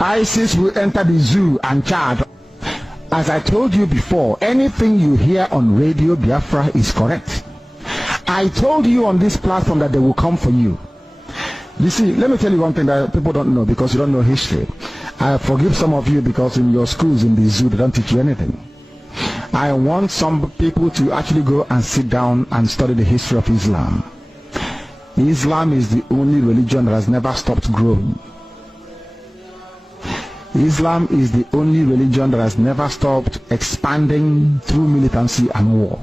ISIS will enter the zoo and charge. As I told you before, anything you hear on Radio Biafra is correct. I told you on this platform that they will come for you. You see, let me tell you one thing that people don't know because you don't know history. I forgive some of you because in your schools in the zoo they don't teach you anything. I want some people to actually go and sit down and study the history of Islam. Islam is the only religion that has never stopped growing. Islam is the only religion that has never stopped expanding through militancy and war.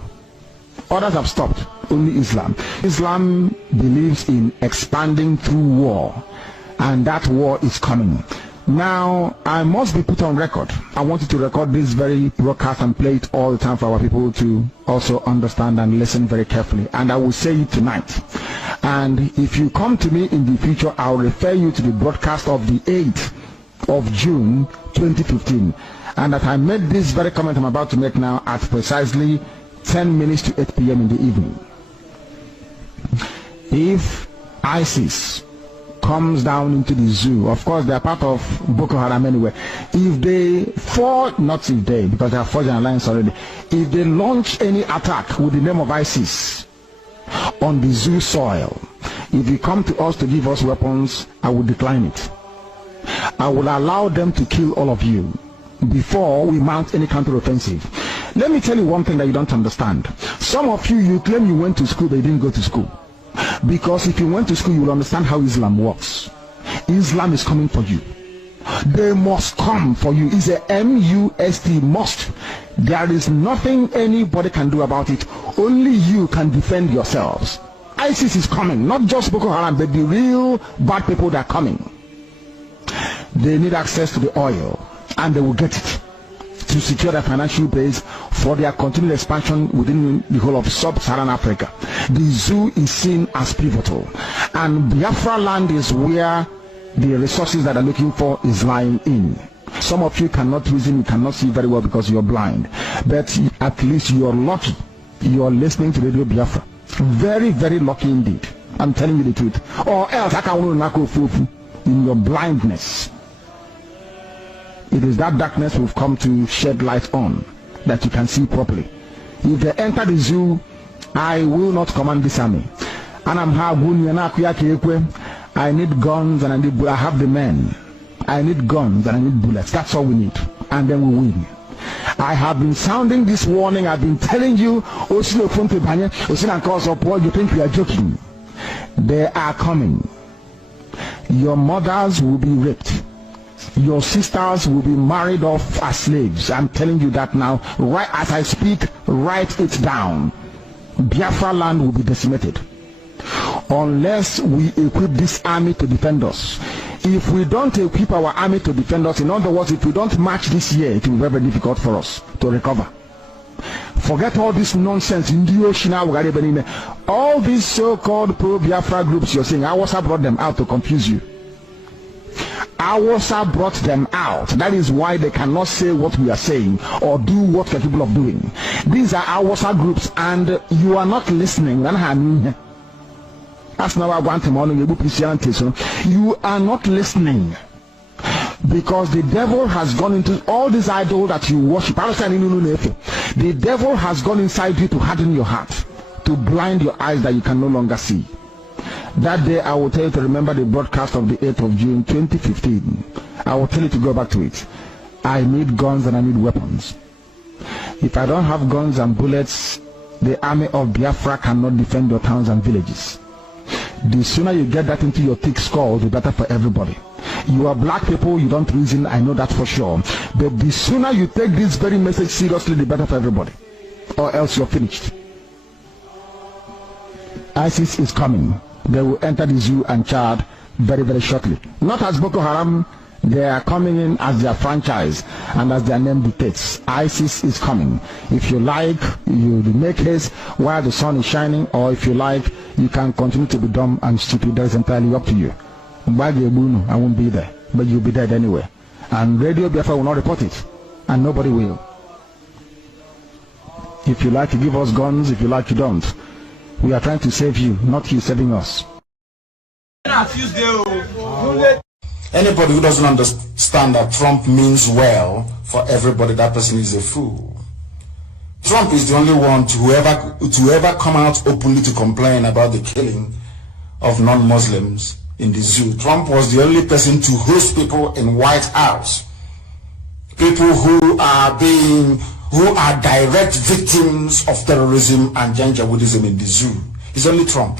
Others have stopped, only Islam. Islam believes in expanding through war, and that war is coming. Now, I must be put on record. I want you to record this very broadcast and play it all the time for our people to also understand and listen very carefully. And I will say it tonight. And if you come to me in the future, I'll refer you to the broadcast of the 8th of June 2015. And that I made this very comment I'm about to make now at precisely 10 minutes to 8 p.m. in the evening. If ISIS comes down into the zoo, of course they are part of Boko Haram anyway, if they fall, not if they, because they have forged an alliance already, if they launch any attack with the name of ISIS on the zoo soil, if you come to us to give us weapons, I will decline it. I will allow them to kill all of you before we mount any counter-offensive. Let me tell you one thing that you don't understand. Some of you, you claim you went to school, but you didn't go to school. Because if you went to school, you will understand how Islam works. Islam is coming for you. They must come for you. It's a M-U-S-T, must. There is nothing anybody can do about it. Only you can defend yourselves. ISIS is coming, not just Boko Haram, but the real bad people that are coming. They need access to the oil, and they will get it to secure their financial base for their continued expansion within the whole of sub-Saharan Africa. The zoo is seen as pivotal, and Biafra land is where the resources that are looking for is lying in. Some of you cannot reason, you cannot see very well because you're blind, but at least you're lucky you're listening to Radio Biafra. Very, very lucky indeed. I'm telling you the truth. Or else I can in your blindness. It is that darkness we've come to shed light on that you can see properly. If they enter the zoo, I will not command this army. And I need guns and I have the men. I need guns and I need bullets. That's all we need. And then we win. I have been sounding this warning. I've been telling you, you think we are joking. They are coming. Your mothers will be raped. Your sisters will be married off as slaves. I'm telling you that now. Right as I speak, write it down. Biafra land will be decimated unless we equip this army to defend us. If we don't equip our army to defend us, in other words, if we don't march this year, it will be very difficult for us to recover. Forget all this nonsense in the ocean. All these so-called pro-Biafra groups you're saying, Awasa brought them out to confuse you. Awasa brought them out. That is why they cannot say what we are saying or do what we're capable of doing. These are Awasa groups and you are not listening. That's now I want to you are not listening. Because the devil has gone into all these idols that you worship. The devil has gone inside you to harden your heart, to blind your eyes that you can no longer see. That day I will tell you to remember the broadcast of the 8th of June 2015. I will tell you to go back to it. I need guns and I need weapons. If I don't have guns and bullets, the army of Biafra cannot defend your towns and villages. The sooner you get that into your thick skull, the better for everybody. You are black people, you don't reason, I know that for sure. But the sooner you take this very message seriously, the better for everybody. Or else you're finished. ISIS is coming. They will enter the zoo and Chad very, very shortly. Not as Boko Haram, they are coming in as their franchise and as their name dictates. ISIS is coming. If you like, you make haste while the sun is shining, or if you like, you can continue to be dumb and stupid. That is entirely up to you. I won't be there, but you'll be dead anyway. And Radio Biafra will not report it, and nobody will. If you like, you give us guns. If you like, you don't. We are trying to save you, not you saving us. Anybody who doesn't understand that Trump means well for everybody, that person is a fool. Trump is the only one to ever come out openly to complain about the killing of non-Muslims in the zoo. Trump was the only person to host people in White House, people who are direct victims of terrorism and Janjaweedism in the zoo. It's only Trump.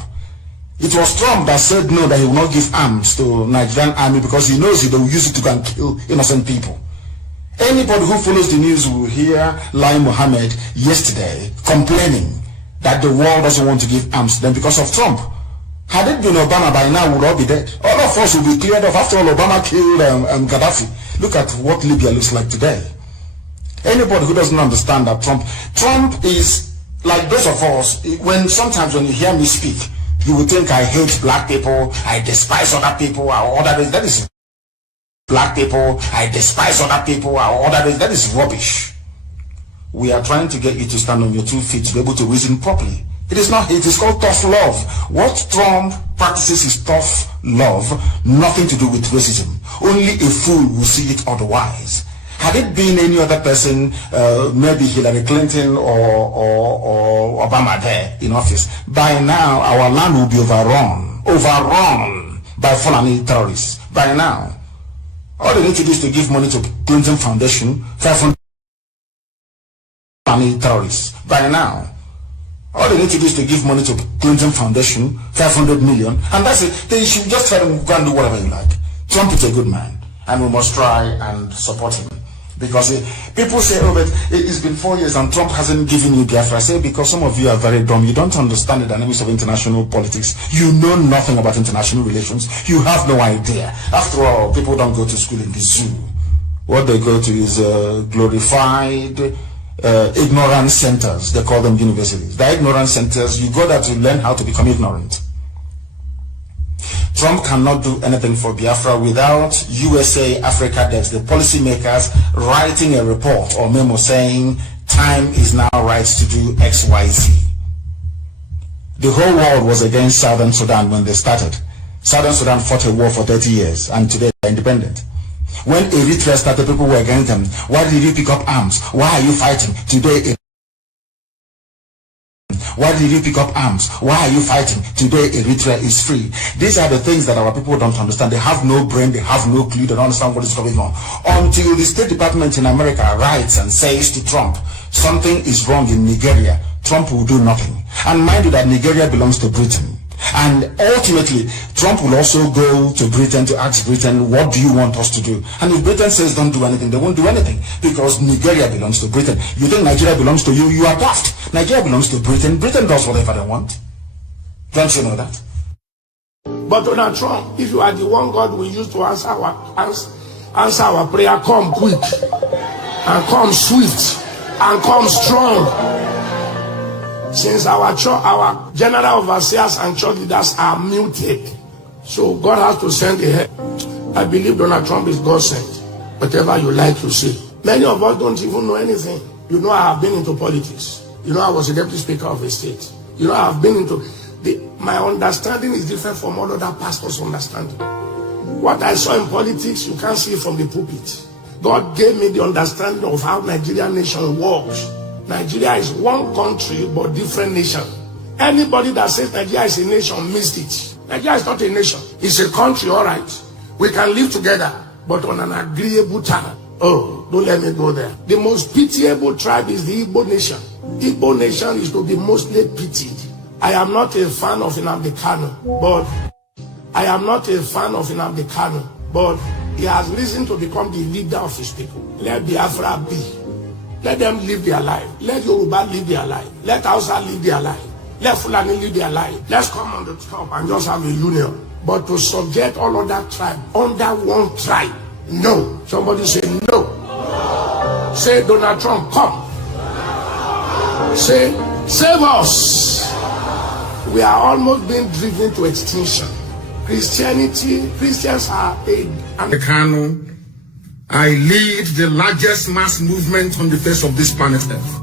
It was Trump that said no, that he will not give arms to Nigerian army because he knows they will use it to go and kill innocent people. Anybody who follows the news will hear Lai Mohammed yesterday complaining that the world doesn't want to give arms to them because of Trump. Had it been Obama, by now we would all be dead. All of us will be cleared off. After all, Obama killed Gaddafi. Look at what Libya looks like today. Anybody who doesn't understand that Trump is like those of us. Sometimes when you hear me speak, you will think I hate black people, I despise other people, or other race. That is black people, I despise other people, or other race. That is rubbish. We are trying to get you to stand on your 2 feet to be able to reason properly. It is not hate, it's called tough love. What Trump practices is tough love, nothing to do with racism. Only a fool will see it otherwise. Had it been any other person, maybe Hillary Clinton or Obama there in office, by now our land will be overrun by Fulani terrorists. By now, all they need to do is to give money to Clinton Foundation, 500 Fulani terrorists. By now, all they need to do is to give money to Clinton Foundation, 500 million, and that's it. They should just try to go and do whatever you like. Trump is a good man, and we must try and support him. Because people say, oh, but it's been 4 years and Trump hasn't given you Biafra. I say, because some of you are very dumb. You don't understand the dynamics of international politics. You know nothing about international relations. You have no idea. After all, people don't go to school in the zoo. What they go to is glorified ignorance centers. They call them universities. They're ignorance centers. You go there to learn how to become ignorant. Trump cannot do anything for Biafra without USA Africa Desk, the policymakers, writing a report or memo saying time is now right to do XYZ. The whole world was against Southern Sudan when they started. Southern Sudan fought a war for 30 years and today they're independent. When Eritrea started, people were against them. Why did you pick up arms? Why are you fighting? Today, why did you pick up arms? Why are you fighting? Today Eritrea is free. These are the things that our people don't understand. They have no brain, they have no clue, they don't understand what is going on. Until the State Department in America writes and says to Trump, something is wrong in Nigeria, Trump will do nothing. And mind you that Nigeria belongs to Britain. And ultimately, Trump will also go to Britain to ask Britain, what do you want us to do? And if Britain says don't do anything, they won't do anything because Nigeria belongs to Britain. You think Nigeria belongs to you? You are daft. Nigeria belongs to Britain. Britain does whatever they want. Don't you know that? But Donald Trump, if you are the one God will use to answer our prayer, come quick and come swift and come strong. Since our general overseers and church leaders are muted, so God has to send a help. I believe Donald Trump is God sent. Whatever you like to say. Many of us don't even know anything. You know, I have been into politics. You know, I was a deputy speaker of a state. You know, I have been into my understanding is different from all other pastors' understanding. What I saw in politics, you can't see it from the pulpit. God gave me the understanding of how Nigerian nation works. Nigeria is one country but different nation. Anybody that says Nigeria is a nation missed it. Nigeria is not a nation. It's a country, all right. We can live together, but on an agreeable term. Oh, don't let me go there. The most pitiable tribe is the Igbo nation. Igbo nation is to be mostly pitied. I am not a fan of Nnamdi Kanu, but he has reason to become the leader of his people. Let Biafra be. Let them live their life. Let Yoruba live their life. Let Hausa live their life. Let Fulani live their life. Let's come on the top and just have a union. But to subject all of that tribe under one tribe, no. Somebody say no. Say Donald Trump, come. Say, save us. We are almost being driven to extinction. Christians are Kanu. I lead the largest mass movement on the face of this planet Earth.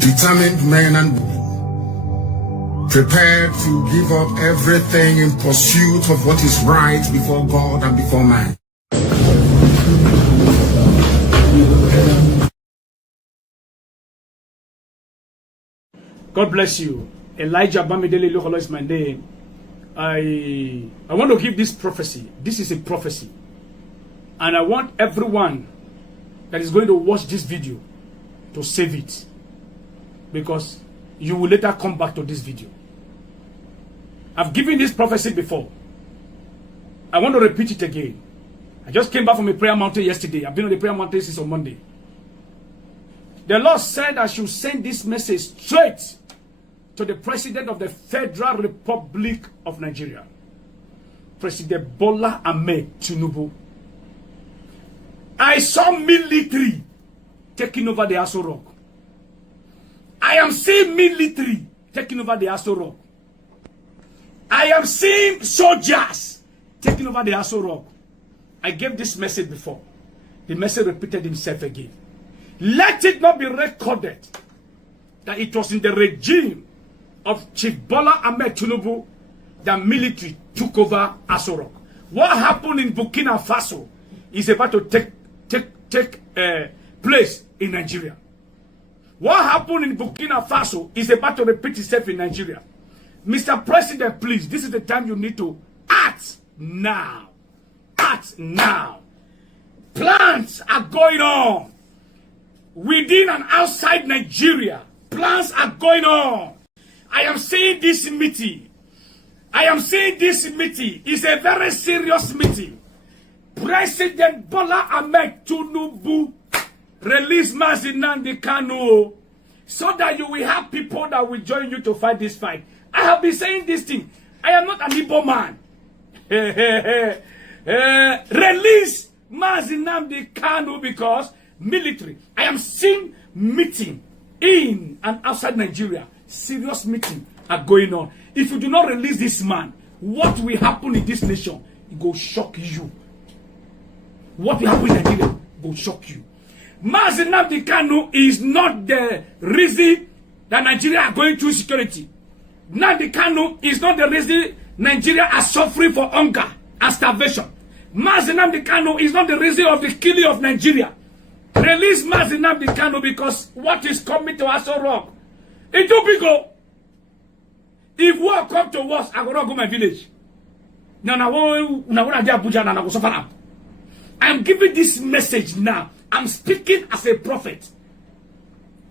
Determined men and women prepared to give up everything in pursuit of what is right before God and before man. God bless you. Elijah Bamidele Lokolo is my name. I want to give this prophecy. This is a prophecy. And I want everyone that is going to watch this video to save it. Because you will later come back to this video. I've given this prophecy before. I want to repeat it again. I just came back from a prayer mountain yesterday. I've been on the prayer mountain since on Monday. The Lord said I should send this message straight to the President of the Federal Republic of Nigeria, President Bola Ahmed Tinubu. I saw military taking over the Aso Rock. I am seeing military taking over the Aso Rock. I am seeing soldiers taking over the Aso Rock. I gave this message before. The message repeated himself again. Let it not be recorded that it was in the regime of Chief Bola Ahmed Tinubu that military took over Aso Rock. What happened in Burkina Faso is about to take place in Nigeria. What happened in Burkina Faso is about to repeat itself in Nigeria. Mr. President, please, this is the time you need to act now. Act now. Plans are going on within and outside Nigeria. Plans are going on. I am saying this meeting. I am saying this meeting is a very serious meeting. President Bola Ahmed Tinubu release Mazi Nnamdi Kanu so that you will have people that will join you to fight this fight. I have been saying this thing. I am not an Igbo man. Release Mazi Nnamdi Kanu because military. I am seeing meeting in and outside Nigeria. Serious meeting are going on. If you do not release this man, what will happen in this nation? It will shock you. What will happen in Nigeria will shock you. Mazi Nnamdi Kanu is not the reason that Nigeria are going through security. Nnamdi Kanu is not the reason Nigeria are suffering for hunger and starvation. Mazi Nnamdi Kanu is not the reason of the killing of Nigeria. Release Mazi Nnamdi Kanu because what is coming to Aso Rock? It too big. If war come to us, I will not go my village. I am giving this message now. I'm speaking as a prophet,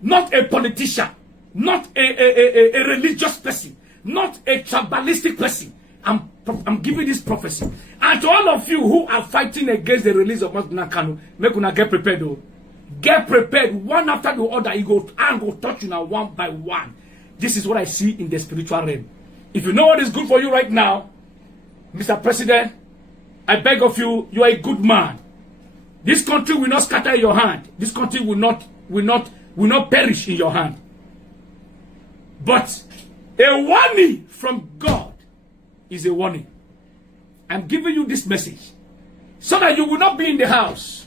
not a politician, not a religious person, not a tribalistic person. I'm giving this prophecy. And to all of you who are fighting against the release of Mazi Nnamdi Kanu, make una get prepared though. Get prepared, one after the other. He go and go touch you now one by one. This is what I see in the spiritual realm. If you know what is good for you right now, Mr. President, I beg of you, you are a good man. This country will not scatter in your hand. This country will not perish in your hand. But a warning from God is a warning. I'm giving you this message so that you will not be in the house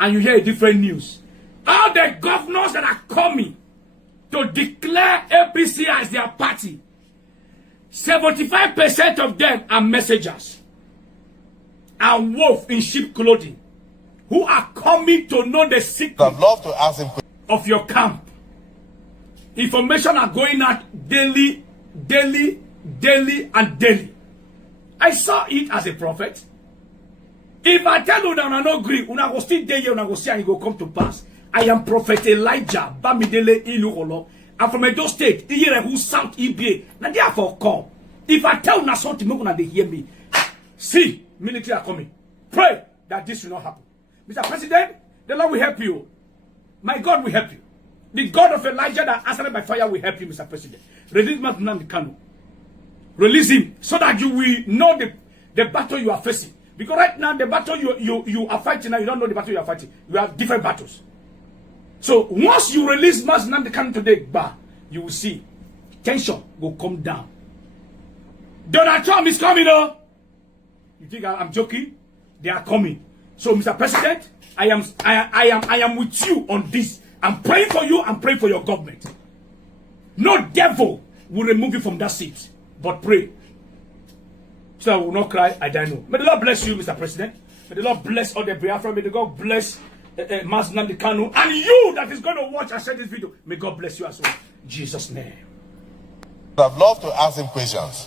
and you hear a different news. All the governors that are coming to declare APC as their party, 75% of them are messengers and wolf in sheep clothing who are coming to know the secret of your camp. Information are going out daily, and daily. I saw it as a prophet. If I tell you that I no agree, una go still there, una go see and it go come to pass. I am Prophet Elijah Bamidele Ilukolo. I'm from Edo State. Who South EBA. Now therefore come. If I tell you something, no one they hear me. See, military are coming. Pray that this will not happen. Mr. President, the Lord will help you. My God will help you. The God of Elijah that answered by fire will help you, Mr. President. Release Mazi Nnamdi Kanu. Release him so that you will know the battle you are facing. Because right now, the battle you are fighting now, you don't know the battle you are fighting. You have different battles. So once you release Mazi Nnamdi Kanu today, you will see tension will come down. Donald Trump is coming, though. You think I'm joking? They are coming. So, Mr. President, I am with you on this. I'm praying for you. I'm praying for your government. No devil will remove you from that seat. But pray. So I will not cry, I die no. May the Lord bless you, Mr. President. May the Lord bless all the Biafra. May the God bless Masnan the Kanu. And you that is going to watch and share this video, may God bless you as well. In Jesus' name. I'd love to ask him questions.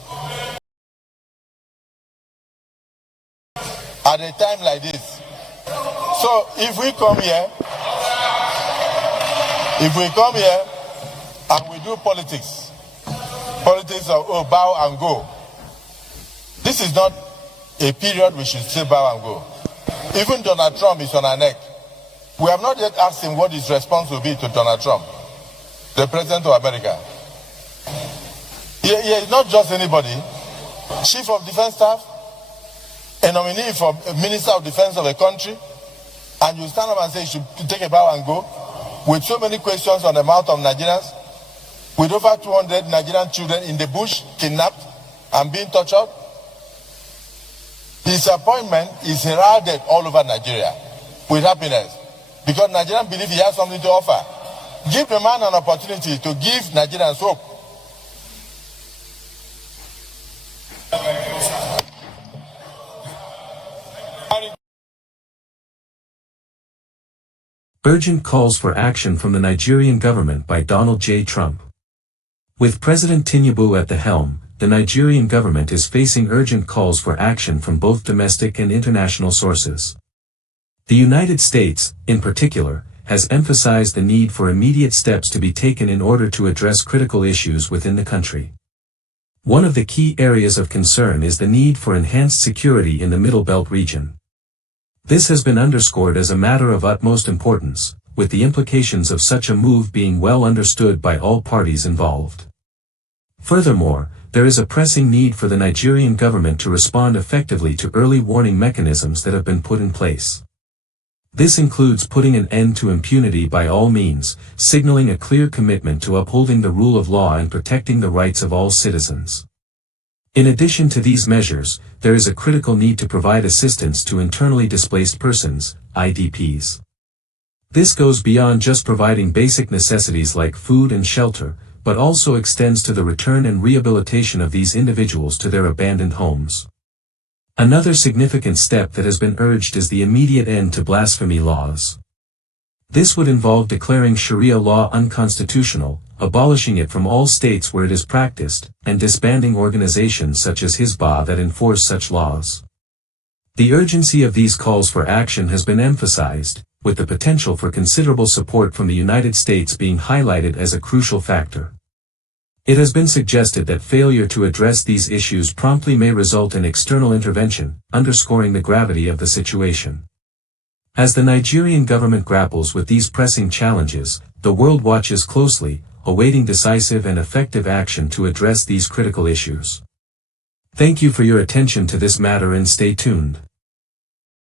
At a time like this. So if we come here and we do politics of bow and go, this is not a period we should say bow and go. Even Donald Trump is on our neck. We have not yet asked him what his response will be to Donald Trump, the President of America. He is not just anybody. Chief of Defense Staff, a nominee for Minister of Defense of a country, and you stand up and say you should take a bow and go, with so many questions on the mouth of Nigerians, with over 200 Nigerian children in the bush, kidnapped and being tortured. His appointment is heralded all over Nigeria with happiness, because Nigerians believe he has something to offer. Give the man an opportunity to give Nigerians hope. Urgent calls for action from the Nigerian government by Donald J. Trump. With President Tinubu at the helm, the Nigerian government is facing urgent calls for action from both domestic and international sources. The United States, in particular, has emphasized the need for immediate steps to be taken in order to address critical issues within the country. One of the key areas of concern is the need for enhanced security in the Middle Belt region. This has been underscored as a matter of utmost importance, with the implications of such a move being well understood by all parties involved. Furthermore, there is a pressing need for the Nigerian government to respond effectively to early warning mechanisms that have been put in place. This includes putting an end to impunity by all means, signaling a clear commitment to upholding the rule of law and protecting the rights of all citizens. In addition to these measures, there is a critical need to provide assistance to internally displaced persons, IDPs. This goes beyond just providing basic necessities like food and shelter, but also extends to the return and rehabilitation of these individuals to their abandoned homes. Another significant step that has been urged is the immediate end to blasphemy laws. This would involve declaring Sharia law unconstitutional, abolishing it from all states where it is practiced, and disbanding organizations such as Hizbah that enforce such laws. The urgency of these calls for action has been emphasized, with the potential for considerable support from the United States being highlighted as a crucial factor. It has been suggested that failure to address these issues promptly may result in external intervention, underscoring the gravity of the situation. As the Nigerian government grapples with these pressing challenges, the world watches closely, awaiting decisive and effective action to address these critical issues. Thank you for your attention to this matter and stay tuned.